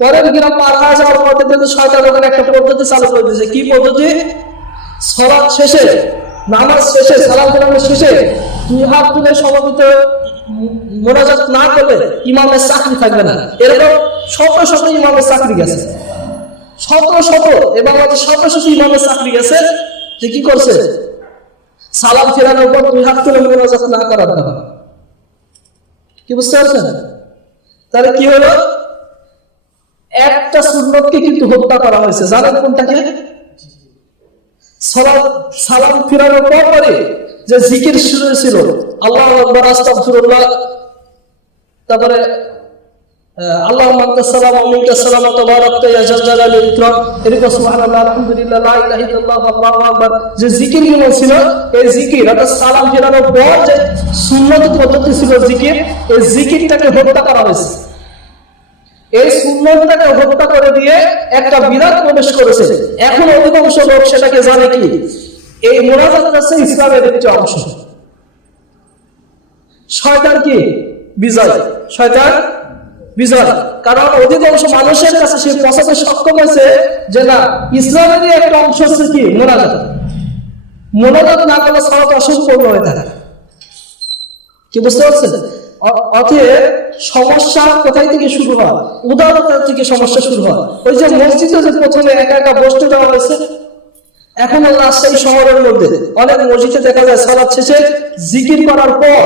পরের গ্রাম পার হয়ে যাওয়ার কিন্তু শয়তান ওখানে একটা পদ্ধতি চালু করে দিয়েছে। কি পদ্ধতি? সলাৎ শেষে, নামাজ শেষে, সালাম ফেরানোর শেষে দুই হাত তুলে সমাপিত মোনাজাত না করলে ইমামের চাকরি থাকবে না। এরকম শত শত ইমামের চাকরি গেছে। শত শত এবং আমাদের শত শত ইমামের চাকরি গেছে যে কি করছে? সালাম ফেরানোর পর দুই হাত তুলে মোনাজাত না করার কারণে কি বুঝতে পারছেন? তাহলে কি হলো? একটা সুন্নতকে কিন্তু হত্যা করা হয়েছে। জানেন কোনটাকে? সালাম সালাম ফিরানোর পর যে জিকির শুরু ছিল আল্লাহ আকবার তারপরে আল্লাহ সালাম আমিনকা সালাম তাবারাকতা ইয়া জালাল ইকরাম। এরকম সুবহানাল্লাহ আলহামদুলিল্লাহ লা ইলাহা ইল্লাল্লাহ আল্লাহু আকবার। যে জিকিরগুলো ছিল এই জিকির অর্থাৎ সালাম ফিরানোর পর যে সুন্নত পদ্ধতি ছিল জিকির এই জিকিরটাকে হত্যা করা হয়েছে। এই সুন্নতটাকে হত্যা করে দিয়ে একটা বিরাট প্রবেশ করেছে। এখন অধিকাংশ লোক সেটাকে জানে কি? এই মোনাজাত হচ্ছে ইসলামের একটি অংশ। শয়তান কি? বিজয়। শয়তান বিজয়। কারণ অধিকাংশ মানুষের কাছে সে পৌঁছাতে সক্ষম হয়েছে যে না, ইসলামেরই একটা অংশ হচ্ছে কি? মোনাজাত। মোনাজাত না করলে সব অসম্পূর্ণ হয়ে থাকে। কি বুঝতে পারছেন? অতএব সমস্যা কোথায় থেকে শুরু হয়? উদারতা থেকে সমস্যা শুরু হয়। ওই যে মসজিদে যে প্রথমে একা একা বসতে দেওয়া হয়েছে, এখন রাজশাহী শহরের মধ্যে। অনেক মসজিদে দেখা যায় সালাদ শেষে জিকির করার পর,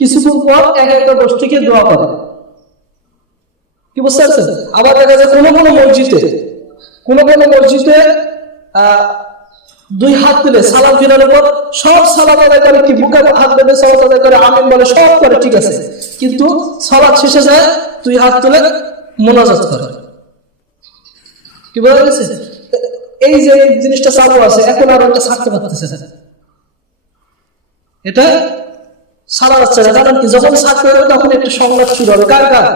কিছুক্ষণ পর এক একটা গোষ্ঠীকে দোয়া করে। কি বুঝতে পারছেন? আবার দেখা যায় কোনো কোনো মসজিদে, কোনো কোনো মসজিদে, আহ দুই হাত তুলে সালাম ফিরানোর পর সব সালাম আদায় করে কি বুকে হাত দেবে সালাম আদায় করে, আমিন বলে সব করে, ঠিক আছে। কিন্তু সালাদ শেষে যায়, দুই হাত তুলে মোনাজাত করে। কি বোঝা গেছে এই যে জিনিসটা চালু আছে, এখন আর ওটা ছাড়তে পারতেছে না। এটা সারা যাচ্ছে না কারণ কি, যখন ছাড়তে হবে তখন একটা সংঘাত শুরু হবে কার কার?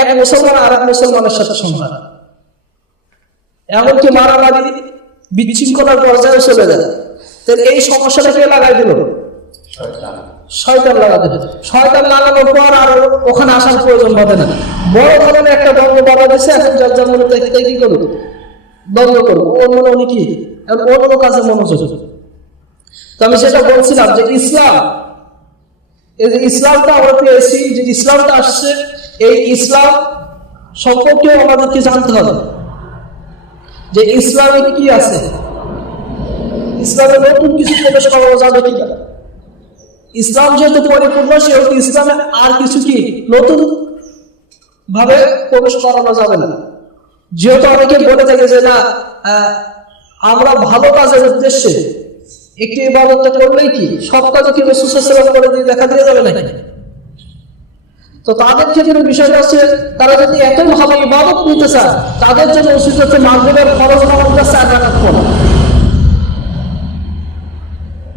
এক মুসলমান আর এক মুসলমানের সাথে সংঘাত এমনকি মারামারি বিশৃঙ্খলার পর্যায়ে চলে যায়। তাহলে এই সমস্যাটা কে লাগাই দিল? শয়তান। লাগাতে শয়তান লাগানোর পর আর ওখানে আসার প্রয়োজন হবে না। বড় ধরনের একটা দ্বন্দ্ব বাবা দিচ্ছে এখন যার যার মনে তাই কি করব দ্বন্দ্ব করব ওর মনে উনি কি? এখন অন্য কাজে মনোযোগ। তো আমি সেটা বলছিলাম যে ইসলাম এই যে ইসলামটা আমরা পেয়েছি যে ইসলামটা আসছে এই ইসলাম সম্পর্কেও আমাদেরকে জানতে হবে। যে ইসলামে কি আছে? ইসলামে নতুন কিছু প্রবেশ করানো যাবে কিনা ইসলাম যেহেতু পরিপূর্ণ, সেহেতু ইসলামে আর কিছু কি নতুন ভাবে প্রবেশ করানো যাবে না। যেহেতু অনেকে বলে থাকে যে না আমরা ভালো কাজের উদ্দেশ্যে একটি ইবাদত করলেই কি সব কাজে কি সুসেসেরা করে দিয়ে দেখা দিয়ে যাবে নাকি? তো তাদের ক্ষেত্রে বিষয়টা হচ্ছে, তারা যদি এত ভালো ইবাদত নিতে চায়, তাদের জন্য উচিত হচ্ছে মাগরিবের ফরজ নামাজটা চার রাখাত পড়া।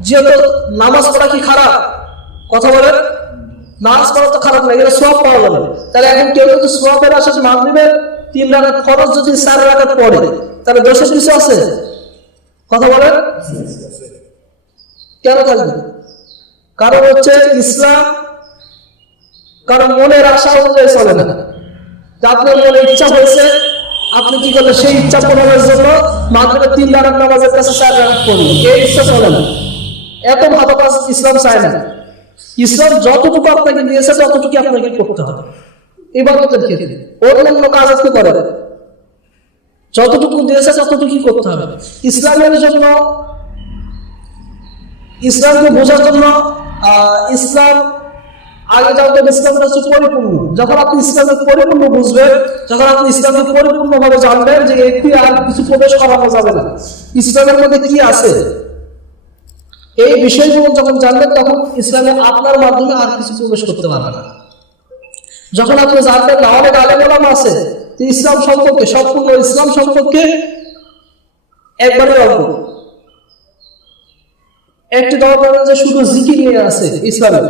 যেহেতু নামাজ পড়া কি খারাপ? কথা বলেন। নামাজ পড়া তো খারাপ না এটা সব পাওয়া যাবে। তাহলে এখন কেউ যদি সোয়াবের আসে মাগরিবের তিন রাখাত খরচ যদি চার রাখাত পড়ে, তাহলে দোষের কিছু আছে? কথা বলেন। কেন থাকবে? কারণ হচ্ছে ইসলাম কারণ মনের আশা অনুযায়ী চলে না। আপনার মনে ইচ্ছা হয়েছে, আপনি কি করলেন সেই ইচ্ছা পূরণের জন্য মাত্র তিন রাখাত নামাজের কাছে চার রাখাত পড়লেন এই ইচ্ছা চলে না। এত ভালো কাজ ইসলাম চায় না। ইসলাম যতটুকু আপনাকে দিয়েছে ততটুকু আপনাকে করতে হবে। ইবাদতের ক্ষেত্রে। অন্যান্য কাজ আজকে করে। যতটুকু দিয়েছে ততটুকু করতে হবে। ইসলামের জন্য, ইসলামকে বোঝার জন্য ইসলাম আগে জানতেন ইসলামটা হচ্ছে পরিপূর্ণ যখন আপনি ইসলামের পরিপূর্ণ বুঝবেন, যখন আপনি ইসলামের পরিপূর্ণভাবে জানবেন যে এটি আর কিছু প্রবেশ করানো যাবে না। ইসলামের মধ্যে কি আছে? এই বিষয়গুলো যখন জানবেন, তখন ইসলামে আপনার মাধ্যমে আর কিছু প্রবেশ করতে পারবে না। যখন আপনি জানবেন না অনেক আলেমাম আছে ইসলাম সম্পর্কে, সম্পূর্ণ ইসলাম সম্পর্কে একবারে অল্প একটি দল যে শুধু জিকির নিয়ে আছে ইসলামে।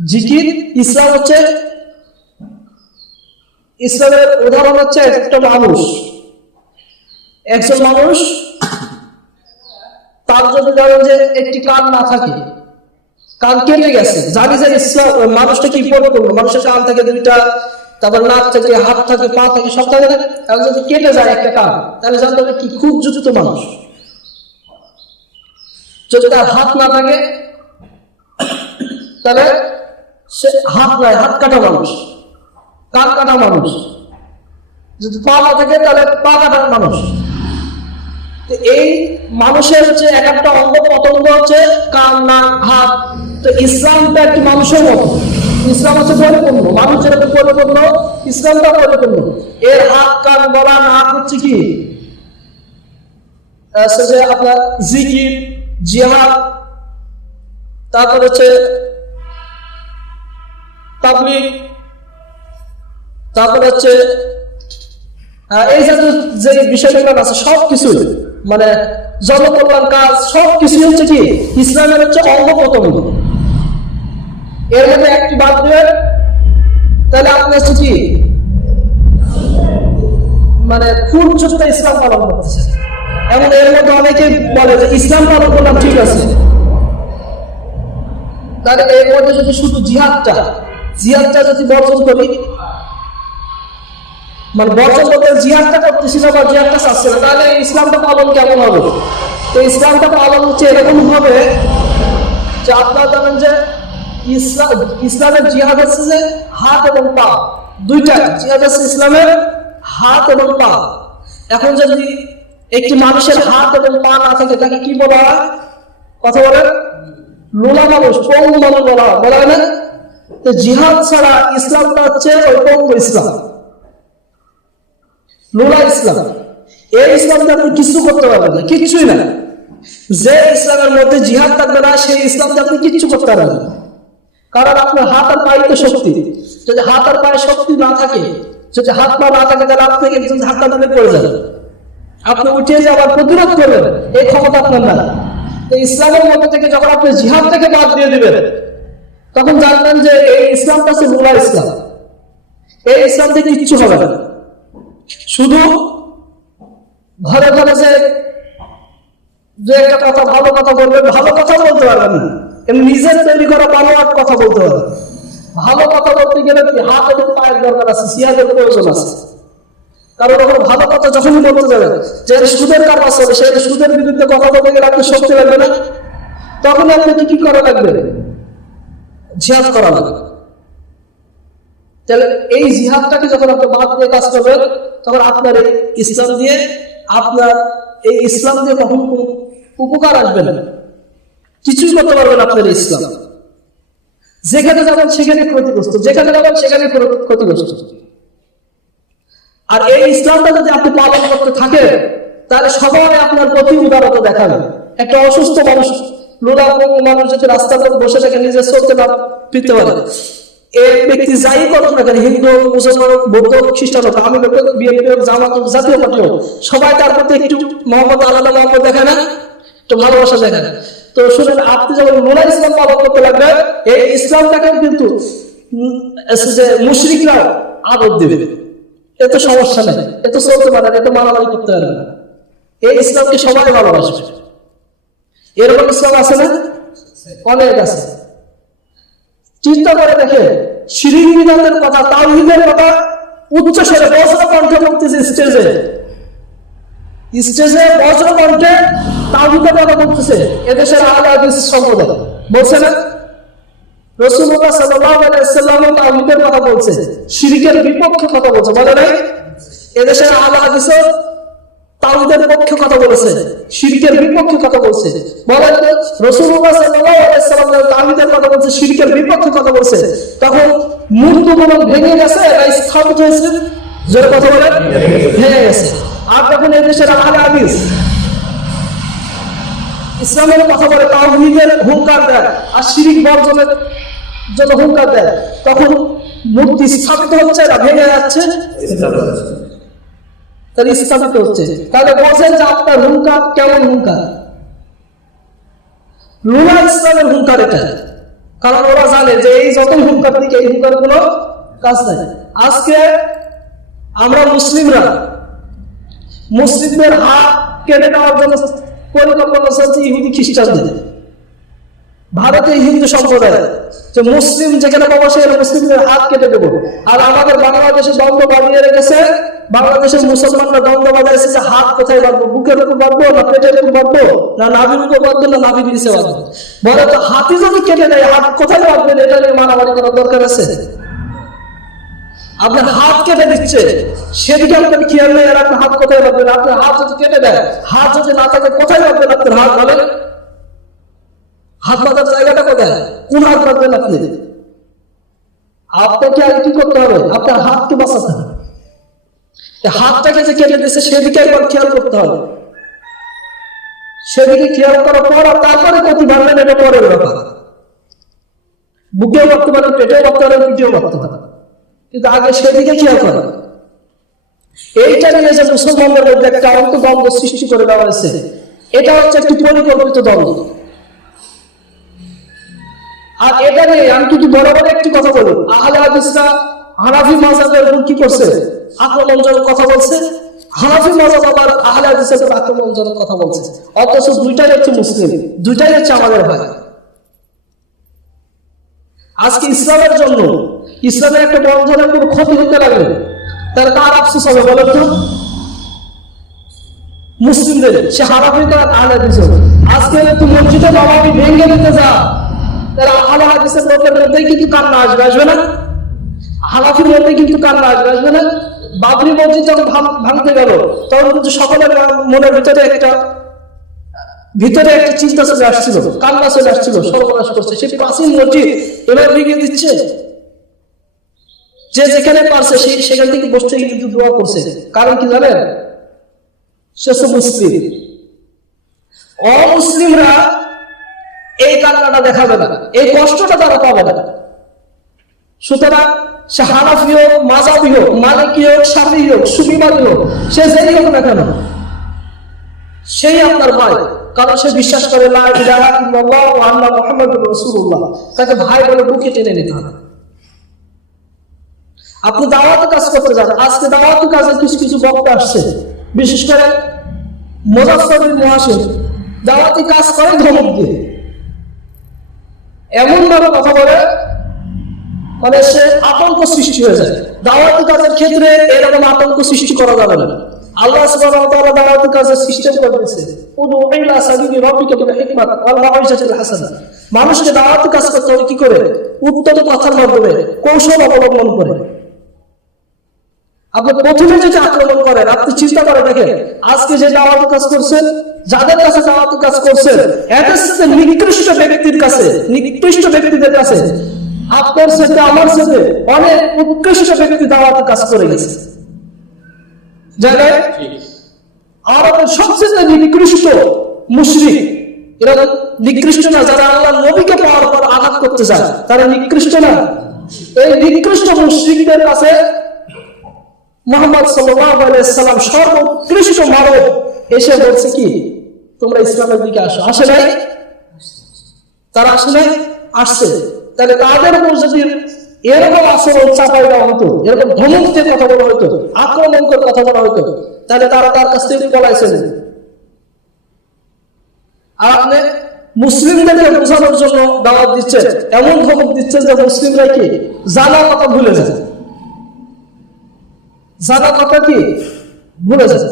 জিকির, ইসলাম হচ্ছে ইসলামের উদাহরণ হচ্ছে একটা মানুষ। একজন মানুষ তার যদি ধরেন যে একটি কান না থাকে, কান কেটে গেছে, জানি যে ইসলাম ওই মানুষটা কি পরিপূর্ণ মানুষের কান থাকে দুইটা, তারপর নাক থেকে, হাত থাকে, পা থাকে, সব থাকে এখন যদি কেটে যায় একটা কান, তাহলে জানতে হবে কি খুব যুক্ত মানুষ। যদি তার হাত না থাকে, তাহলে সে হাত নাই, হাত কাটা মানুষ, কান কাটা মানুষ। যদি পা না থাকে তাহলে পা কাটার মানুষ। এই মানুষের হচ্ছে এক একটা অঙ্গ পতঙ্গ হচ্ছে কান, নাক, হাত। তো ইসলামটা একটি মানুষের মতো। ইসলাম হচ্ছে পরিপূর্ণ মানুষ যেরকম পরিপূর্ণ, ইসলামটা পরিপূর্ণ। এর হাত, কান, গলা, নাক হচ্ছে কি? আপনার জিকির, জিহাদ, তারপর হচ্ছে তাবলিগ তারপর হচ্ছে এই যে বিষয়গুলো আছে, সব কিছু মানে জনকল্যাণ কাজ, সব কিছু হচ্ছে কি? ইসলামের হচ্ছে অঙ্গ এর মধ্যে একটি বাদ দেবেন তাহলে আপনি হচ্ছে কি? মানে খুব ছোটটা ইসলাম পালন করতেছে এমন এর মধ্যে অনেকে বলে যে ইসলাম পালন করলাম ঠিক আছে। তাহলে এর মধ্যে যদি শুধু জিহাদটা জিহাদটা যদি বর্জন করি মানে বর্জন করতে জিহাদটা করতেছি না বা জিহাদটা চাচ্ছে না, তাহলে ইসলামটা পালন কেমন হবে? তো ইসলামটা পালন হচ্ছে এরকম হবে যে আপনারা জানেন যে ইসলাম, ইসলামের জিহাদ হচ্ছে যে হাত এবং পা দুইটা জিহাদ হচ্ছে ইসলামের হাত এবং পা। এখন যদি একটি মানুষের হাত এবং পা না থাকে, তাকে কি বলা কথা বলেন? লোলা মানুষ পঙ্গু মানুষ বলা বলা হয় না? তো জিহাদ ছাড়া ইসলামটা হচ্ছে ওই ইসলাম। লোলা ইসলাম। এই ইসলামটা আপনি কিছু করতে পারবেন না, কিচ্ছুই না। যে ইসলামের মধ্যে জিহাদ থাকবে না, সেই ইসলামটা আপনি কিচ্ছু করতে পারবেন না। কারণ আপনার হাত আর পায়ে তো শক্তি। যদি হাত আর পায়ে শক্তি না থাকে, যদি হাত পা না থাকে, তাহলে আপনি একজন ধাক্কা দিলে পড়ে যাবেন। আপনি উঠে যে আবার প্রতিরোধ করবেন, এই ক্ষমতা আপনার না ইসলামের মধ্যে থেকে যখন আপনি জিহাদ থেকে বাদ দিয়ে দিবেন তখন জানবেন যে এই ইসলামটা হচ্ছে মূলা ইসলাম। এই ইসলাম থেকে কিচ্ছু হবে না। শুধু ঘরে ঘরে যে যে একটা কথা, ভালো কথা বলবেন ভালো কথা বলতে পারবেন না। নিজের তৈরি করা বানোয়ার কথা বলতে পারবেন ভালো কথা বলতে গেলে কি হাত এবং পায়ের দরকার আছে, সিয়াদের প্রয়োজন আছে। কারণ ওখানে ভালো কথা যখনই বলতে যাবেন যে সুদের কারবার চলে সেই সুদের বিরুদ্ধে কথা বলতে গেলে আপনি শক্তি লাগবে না। তখন আপনাকে কি করা লাগবে? জিহাদ করা লাগবে তাহলে এই জিহাদটাকে যখন আপনি বাদ দিয়ে কাজ করবেন, তখন আপনার এই ইসলাম দিয়ে আপনার এই ইসলাম দিয়ে তখন উপকার আসবে না। কিছুই করতে পারবেন আপনার ইসলাম। যেখানে যাবেন সেখানে ক্ষতিগ্রস্ত, যেখানে যাবেন সেখানে ক্ষতিগ্রস্ত। আর এই ইসলামটা যদি আপনি পালন করতে থাকেন, তাহলে সবাই আপনার প্রতি উদারতা দেখাবে। একটা অসুস্থ মানুষ লোলাপঙ্গ মানুষ যদি রাস্তাতে বসে থাকে নিজে চলতে পারে। ব্যক্তি যাই করুক না কেন, হিন্দু মুসলমান বৌদ্ধ খ্রিস্টান হোক, আমি হোক বিএনপি হোক, জামাত হোক, জাতীয় পার্টি হোক, সবাই তার প্রতি একটু মোহাম্মদ আলাদা দেখায় না, একটু ভালোবাসা দেখায় না। তো শুনেন, আপনি যখন মোলা ইসলাম পালন করতে লাগবেন এই ইসলামটাকে কিন্তু যে মুশরিকরা আদর দেবে। এত সমস্যা নেই, এত চলতে পারে এত মারামারি করতে পারে না। এই ইসলামকে সবাই ভালোবাসবে। এরকম ইসলাম আছে না? অনেক আছে। চিন্তা করে দেখে শিরিক কথা, তাওহীদের কথা উচ্চ স্বরে বজ্র কণ্ঠে বলতেছে স্টেজে। স্টেজে বজ্র কণ্ঠে তাওহীদের কথা বলতেছে। এদেশের আহলে হাদিস সম্প্রদায়। বলছে না? রসুল্লাহ সাল্লাম তাওহীদের কথা বলছে। শিরিকের বিপক্ষে কথা বলছে। বলে নাই? এদেশের আহলে হাদিসও তাওহীদের পক্ষে কথা বলেছে, শিরকের বিপক্ষে কথা বলছে। বলেন কথা বলছে, শিরকের বিপক্ষে কথা বলছে, তখন মূর্তি গুলো ভেঙে গেছে স্থাপিত হয়েছে। জোরে কথা বলেন, ভেঙে গেছে। আর দেশের আহলে হাদিস ইসলামের কথা বলে, তাওহীদের হুঙ্কার দেয়, আর শিরিক বর্জনের জন্য হুঙ্কার দেয়, তখন মূর্তি স্থাপিত হচ্ছে না ভেঙে যাচ্ছে। স্থাপিত হচ্ছে। তাহলে যে আপনার হুঙ্কার কেমন হুঙ্কার? ইসলামের হুঙ্কার এটা। কারণ ওরা জানে যে এই হুঙ্কার এই হুঙ্কার কাজ নাই। আজকে আমরা মুসলিমরা, মুসলিমদের হাত কেটে নেওয়ার জন্য পরিকল্পনা চলছে ইহুদি খ্রিস্টানদের। হিন্দু সম্প্রদায়, যে মুসলিম যেখানে পাবো সেখানে মুসলিমদের হাত কেটে দেবো। আর আমাদের বাংলাদেশে দ্বন্দ্ব বাঁধিয়ে রেখেছে বাংলাদেশের মুসলমানরা দ্বন্দ্ব বাঁধাইছে যে হাত কোথায় বাঁধবো, বুকের উপর বাঁধবো না পেটের উপর বাঁধবো, না নাভির উপর বাঁধবো, না নাভি নিচে বাঁধবো? বলে তো হাতি যদি কেটে দেয়, হাত কোথায় বাঁধবেন? এটা নিয়ে মারামারি করার দরকার আছে। আপনার হাত কেটে দিচ্ছে। সেদিকে আপনার খেয়াল নেই আর আপনার হাত কোথায় রাখবেন আপনার হাত যদি কেটে দেয়, হাত যদি না থাকে, কোথায় রাখবেন আপনার হাত? বলেন। হাত বাঁধার জায়গাটা কোথায়? কোন হাত বাঁধবেন আপনি? আপনাকে আর কি করতে হবে? আপনার হাতকে বাঁচাতে হবে। হাতটাকে যে কেটে দিচ্ছে সেদিকে একবার খেয়াল করতে হবে। সেদিকে খেয়াল করার পর আর তারপরে ক্ষতি বাড়লেন এটা পরের ব্যাপার। বুকেও বাঁধতে পারেন, পেটেও বাঁধতে পারেন, পিঠেও বাঁধতে পারেন। কিন্তু আগে সেদিকে খেয়াল করেন। এইটা নিয়ে যে মুসলমানদের মধ্যে একটা অন্তদ্বন্দ্ব সৃষ্টি করে দেওয়া হয়েছে এটা হচ্ছে একটি পরিকল্পিত দ্বন্দ্ব। আর এটা নিয়ে, আমি কিন্তু বরাবর একটি কথা বলি আহলে হাদিসরা হানাফি মাযহাবের উপর কি করছে? আক্রমণজনক কথা বলছে। হানাফি মাযহাব আবার আহলে হাদিসের উপর আক্রমণজনক কথা বলছে। অথচ দুইটাই হচ্ছে মুসলিম, দুইটাই হচ্ছে আমাদের ভাই। আজকে ইসলামের জন্য ইসলামের একটা বন্ধনের কোনো ক্ষতি হতে লাগবে তাহলে তার আফসোস হবে বলেন তো? মুসলিমদের সে হারাফি তার আহলে হাদিস আজকে তুই মসজিদে নবাবী ভেঙে দিতে যা। তারা আহলে হাদিসের লোকের মধ্যেই কিন্তু কান্না আসবে আসবে না? হানাফির মধ্যে কিন্তু কান্না আসবে আসবে বাবরি মসজিদ যখন ভাঙ- ভাঙতে গেল, তখন কিন্তু সকলের মনের ভিতরে একটা ভিতরে একটা চিন্তা চলে আসছিল। কান্না চলে আসছিল, সর্বনাশ করছে। সে প্রাচীন মসজিদ এবার ভেঙে দিচ্ছে। যে যেখানে পারছে, সেই সেখান থেকে বসতে কিন্তু দোয়া করছে। কারণ কি জানেন? সে তো মুসলিম। অমুসলিমরা এই কান্নাটা দেখাবে না। এই কষ্টটা তারা পাবে না। সুতরাং সে হানাফি হোক মাজাবি হোক মালিকি হোক সাফি হোক সুবিবাদী হোক সে যেই হোক না কেন, সেই আপনার ভাই, কারণ সে বিশ্বাস করে মুহাম্মাদুর রাসূলুল্লাহ। তাকে ভাই বলে বুকে টেনে নিতে হবে। আপনি দাওয়াতে কাজ করতে যান, আজকে দাওয়াতে কাজে কিছু কিছু বক্তা আসছে। বিশেষ করে মোজাফফর মহাসিন দাওয়াতি কাজ করে ধমক দিয়ে। এমন ভাবে কথা বলে মানে সে আতঙ্ক সৃষ্টি হয়ে যায়। দাওয়াতি কাজের ক্ষেত্রে এরকম আতঙ্ক সৃষ্টি করা যাবে না। আল্লাহ সুবহানাহু ওয়া তাআলা দাওয়াতি কাজের সিস্টেম করে দিয়েছে। উদু ইলা সাবিলি রাব্বিকা বিল হিকমাত ওয়াল মাউইজাতিল মানুষকে দাওয়াতি কাজ করতে কি করে? উত্তম কথার মাধ্যমে, কৌশল অবলম্বন করে। আপনি প্রথমে যদি আক্রমণ করেন, আপনি চিন্তা করে দেখেন, আজকে যে দাওয়াতি কাজ করছেন, যাদের কাছে দাওয়াতি কাজ করছেন, এদের সাথে নিকৃষ্ট ব্যক্তির কাছে, নিকৃষ্ট ব্যক্তিদের কাছে আপনার সাথে, আমার সাথে অনেক উৎকৃষ্ট ব্যক্তি দাওয়াতি কাজ করে গেছে। আরবের সবচেয়ে নিকৃষ্ট মুশরিক, এরা নিকৃষ্ট না, যারা আল্লাহ নবীকে পাওয়ার পর আঘাত করতে চায়, তারা নিকৃষ্ট না। এই নিকৃষ্ট কাছে মোহাম্মদ সর্বোৎকৃষ্ট মানব এসে বলছে কি, তোমরা ইসলামের দিকে আসো। আসে নাই? তারা আসে নাই? আসছে। তাহলে তাদের উপর যদি এরকম আচরণ চাপাই দেওয়া হতো, এরকম ধমক দিয়ে কথা বলা হতো আক্রমণ করে কথা বলা হতো, তাহলে তারা তার কাছ থেকে পলাইছেন। আর আপনি মুসলিমদেরকে বোঝানোর জন্য দাওয়াত এমন ধমক দিচ্ছেন যে মুসলিমরা কি জানা কথা ভুলে যায় জানা কথা কি ভুলে যায় যে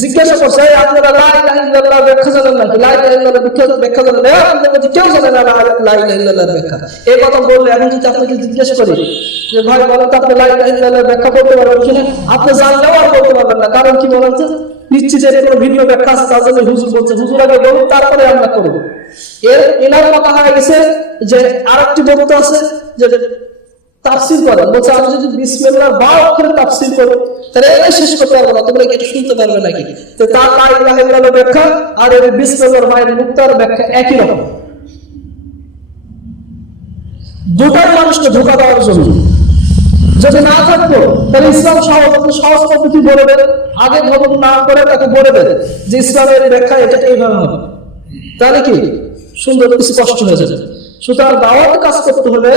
জিজ্ঞাসা করছে, "এই আপনারা লা ইলাহা ইল্লাল্লাহ ব্যাখ্যা জানেন নাকি? লা ইলাহা ব্যাখ্যা ব্যাখ্যা জানেন। না কেউ এই কথা বললে এখন যদি আপনাকে জিজ্ঞাসা করি যে, ভাই, বলেন আপনি ব্যাখ্যা বলতে পারবেন কিনা? আপনি জানলেও আর বলতে পারবেন না। কারণ কি বলেন নিশ্চিত যে কোনো ভিন্ন ব্যাখ্যা আছে, তার জন্য হুজুর বলছে, হুজুর, আগে বলুন, তারপরে আমরা করব। এর, এনার কথা হয়ে গেছে যে আরেকটি বক্তা আছে, যে তাফসির করে বলছে, আমি যদি বিসমিল্লাহর বা অক্ষরে তাফসির করব তাহলে এটা শেষ করতে পারব না। তোমরা কি এটা শুনতে পারবে নাকি? তার লা ইলাহা ইল্লাল্লাহ ব্যাখ্যা আর এই বিসমিল্লাহর মায়ের মুক্তার ব্যাখ্যা একই রকম। দুটাই মানুষকে ধোকা দেওয়ার জন্য। যদি না থাকতো, তাহলে ইসলাম সহজ সহজ পদ্ধতি বলে দেন। আগে ভবন না করে তাকে বলে দেন যে ইসলামের ব্যাখ্যা এটা এইভাবে হবে। তাহলে কি? সুন্দর স্পষ্ট হয়ে যাবে। সুতরাং দাওয়াত কাজ করতে হলে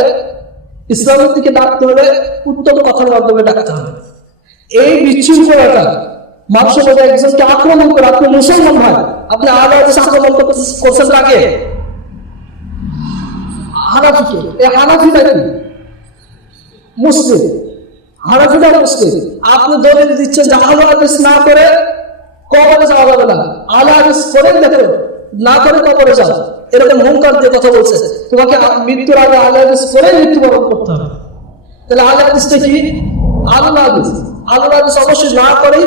ইসলামের দিকে ডাকতে হলে উত্তম কথার মাধ্যমে ডাকতে হবে। এই বিশৃঙ্খলাটা মানুষের মধ্যে একজনকে আক্রমণ করে, আপনি মুসলমান ভাই, আপনি আলাদা আক্রমণ করছেন কাকে? হানাফিকে। এই হানাফিটা কি মুসলিম। হানাফিটা আপনি দলিল দিচ্ছেন যে আলো হাদিস না করে কবরে যাওয়া যাবে না। আলো হাদিস করে দেখো না করে কবরে যাও এরকম হুঙ্কার দিয়ে কথা বলছে তোমাকে মৃত্যুর আগে আলো হাদিস মৃত্যুবরণ করতে হবে। তাহলে আলো হাদিসটা কি? আলো হাদিস। আলো হাদিস অবশ্যই না করেই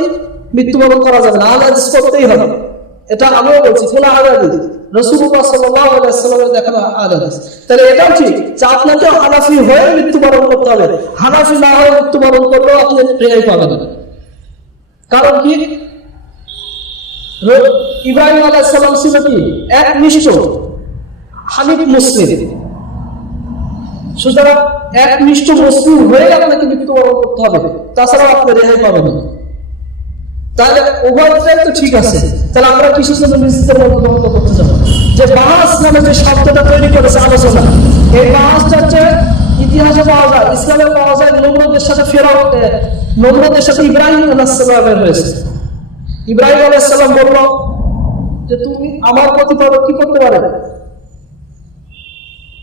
মৃত্যুবরণ করা যাবে না। আলো হাদিস করতেই হবে। এটা আমিও বলছি কোন আলো হাদিস। আলো তাহলে এটাও ঠিক যে হানাফি হয়ে মৃত্যুবরণ করতে হবে। হানাফি না হয়ে মৃত্যুবরণ করলেও আপনি রেহাই পাবেন। কারণ কি? ইব্রাহিম আলাইসাল্লাম ছিল কি? একনিষ্ঠ হানিফ মুসলিম। সুতরাং একনিষ্ঠ মুসলিম হয়ে আপনাকে মৃত্যুবরণ করতে হবে। তাছাড়াও আপনি রেহাই পাবেন। তাহলে তো ঠিক আছে। তাহলে আমরা মন্তব্য করতে যে নামে যে শব্দটা তৈরি করেছে আলোচনা, এই হচ্ছে ইতিহাসে পাওয়া যায়, ইসলামে পাওয়া যায় নমরদের সাথে ফেরাও নমরদের সাথে ইব্রাহিম আলাহিসাল্লামের হয়েছে। ইব্রাহিম আলাইসাল্লাম বলল যে, তুমি আমার প্রতিপাদক কি করতে পারে?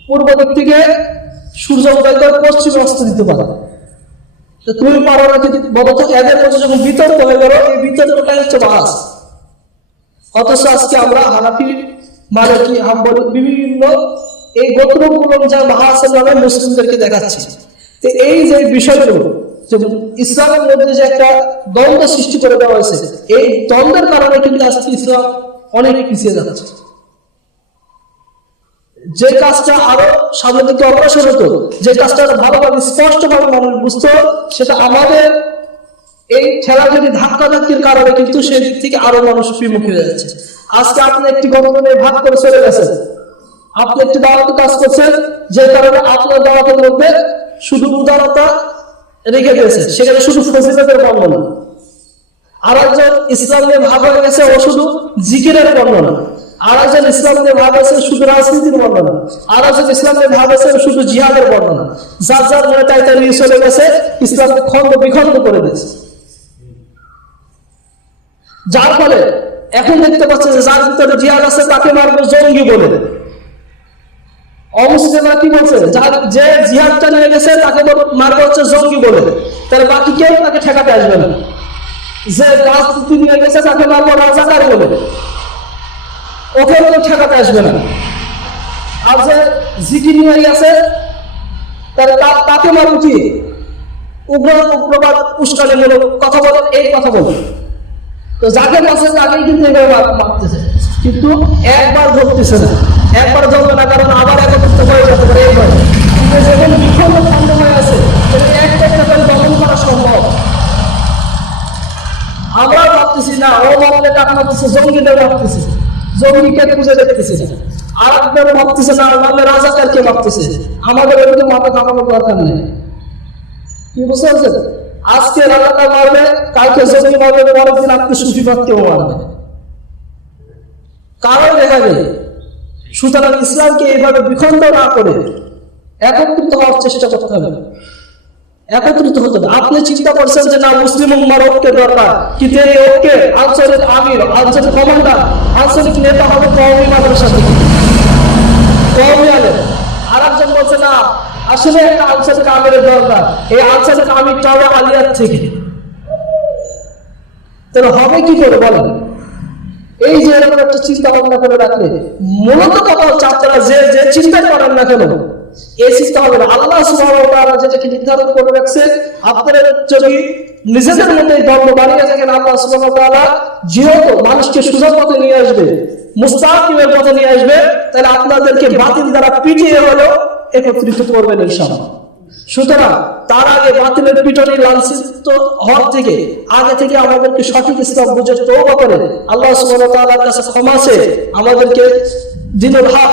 পূর্ব দিক থেকে সূর্য উদয় করে পশ্চিমে অস্ত দিতে পারে। তো তুমি পারো না যদি বলো তো, এদের মধ্যে যখন বিতর্ক হয়ে গেল, এই বিতর্কটাই হচ্ছে বাস। অথচ আজকে আমরা হানাফি, মালিকি, হাম্বলি বিভিন্ন এই গোত্রগুলো যা বাহাসের নামে মুসলিমদেরকে দেখাচ্ছে। তো এই যে বিষয়গুলো ইসলামের মধ্যে যে একটা দ্বন্দ্ব সৃষ্টি করে দেওয়া হয়েছে, এই দ্বন্দ্বের কারণে কিন্তু আজকে ইসলাম অনেক পিছিয়ে যাচ্ছে। যে কাজটা আরও সামনের দিকে অগ্রসর হতো, যে কাজটা ভালোভাবে, স্পষ্টভাবে মানুষ বুঝতো, সেটা আমাদের এই ঠেলা যদি ধাক্কা ধাক্কির কারণে কিন্তু সেই দিক থেকে আরও মানুষ বিমুখী হয়ে যাচ্ছে। আজকে আপনি একটি গণতন্ত্রে ভাগ করে চলে গেছেন। আপনি একটি দাওয়াতে কাজ করছেন, যে কারণে আপনার দাওয়াতের মধ্যে শুধু উদারতা রেখে দিয়েছে। সেখানে শুধু ফজিলতের বর্ণনা। আর একজন ইসলাম নিয়ে ভাগ হয়ে গেছে ও শুধু জিকিরের বর্ণনা। আর একজন ইসলাম নিয়ে ভাগ হয়েছে শুধু রাজনীতির বর্ণনা। আর একজন ইসলাম নিয়ে ভাগ হয়েছে শুধু জিহাদের বর্ণনা। যার যার মনে তাই তাই নিয়ে চলে গেছে, ইসলামকে খন্ড বিখণ্ড করে দিয়েছে। যার ফলে এখন দেখতে পাচ্ছে যে যার ভিতরে জিহাদ আছে, তাকে মারবে জঙ্গি বলে। অমুসলিমরা কি বলছে? যার যে জিহাদটা নিয়ে গেছে, তাকে মারবে হচ্ছে জঙ্গি বলে। তাহলে বাকি কেউ তাকে ঠেকাতে আসবে না। যে রাজনীতি নিয়ে গেছে, তাকে মারবো রাজাকার বলে। ওকে বলে ঠেকাতে আসবে না। আর যে জিকি নিয়ে গেছে, তাহলে তা- তাকে মারবো কি? উগ্র উগ্রবাদ কথা বলে, এই কথা বলে। তো যাকে মারছে, তাকেই কিন্তু মারতেছে। কিন্তু একবার ধরতেছে না। একবার ধরবে না, কারণ আবার একত্রিত হয়ে যেতে পারে কিন্তু যেমন খন্ড হয়ে আছে একটা করা সম্ভব। আমরা ভাবতেছি না, ও মামলে টাকা মারতেছে, জঙ্গিদের ভাবতেছে। খুঁজে দেখতেছে। আর ভাবতেছে না মামলে রাজাকারকে ভাবতেছে? আমাদের ওইদিকে মাথা কামানোর দরকার নেই। কি বুঝতে পারছেন? আজকে রাজাকার মারবে, কালকে জঙ্গি মারবে পরের দিন আপনি মারবে কারণ দেখা নেই সুতরাং ইসলামকে এইভাবে বিখণ্ড না করে একত্রিত হওয়ার চেষ্টা করতে হবে। একত্রিত হতে হবে। আপনি চিন্তা করছেন যে, না, মুসলিম উম্মার ঐক্যের দরকার কিন্তু এই ঐক্যে আঞ্চলিক আমির আঞ্চলিক কমান্ডার আঞ্চলিক নেতা হবে কওমি মাদ্রাসা থেকে। কওমি আলেম। আর একজন বলছে, না, আসলে একটা আঞ্চলিক আমিরের দরকার। এই আঞ্চলিক আমিরটা হবে আলিয়ার থেকে। তাহলে হবে কি করে বলেন? এই যে এরকম একটা চিন্তা ভাবনা করে রাখলে, মূলত কথা হচ্ছে আপনারা যে যে চিন্তা করেন না কেন এই চিন্তা হবে না আল্লাহ তাআলা যেটাকে নির্ধারণ করে যদি নিজেদের মধ্যে থাকেন, আল্লাহ তাআলা যেহেতু মানুষকে সুযোগ নিয়ে আসবে, মুস্তাকিমের পথে নিয়ে আসবে, তাহলে আপনাদেরকে বাতিল দ্বারা পিটিয়ে হলেও একত্রিত করবেন ইনশাআল্লাহ। সুতরাং তার আগে বাতিলের পিটনে লাঞ্ছিত হওয়ার থেকে, আগে থেকে আমাদেরকে সঠিক ইসলাম বুঝে তৌবা করে, আল্লাহ সুবহানাহু কাছে ক্ষমা আমাদেরকে দিনুল হক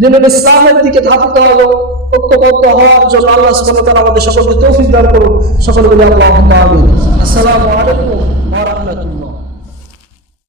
দিনুল ইসলামের দিকে ধাপিত হলো ঐক্যবদ্ধ হওয়ার জন্য আল্লাহ আমাদের সকলকে তৌফিক দান করুন। সকলকে আল্লাহ আসসালামু আলাইকুম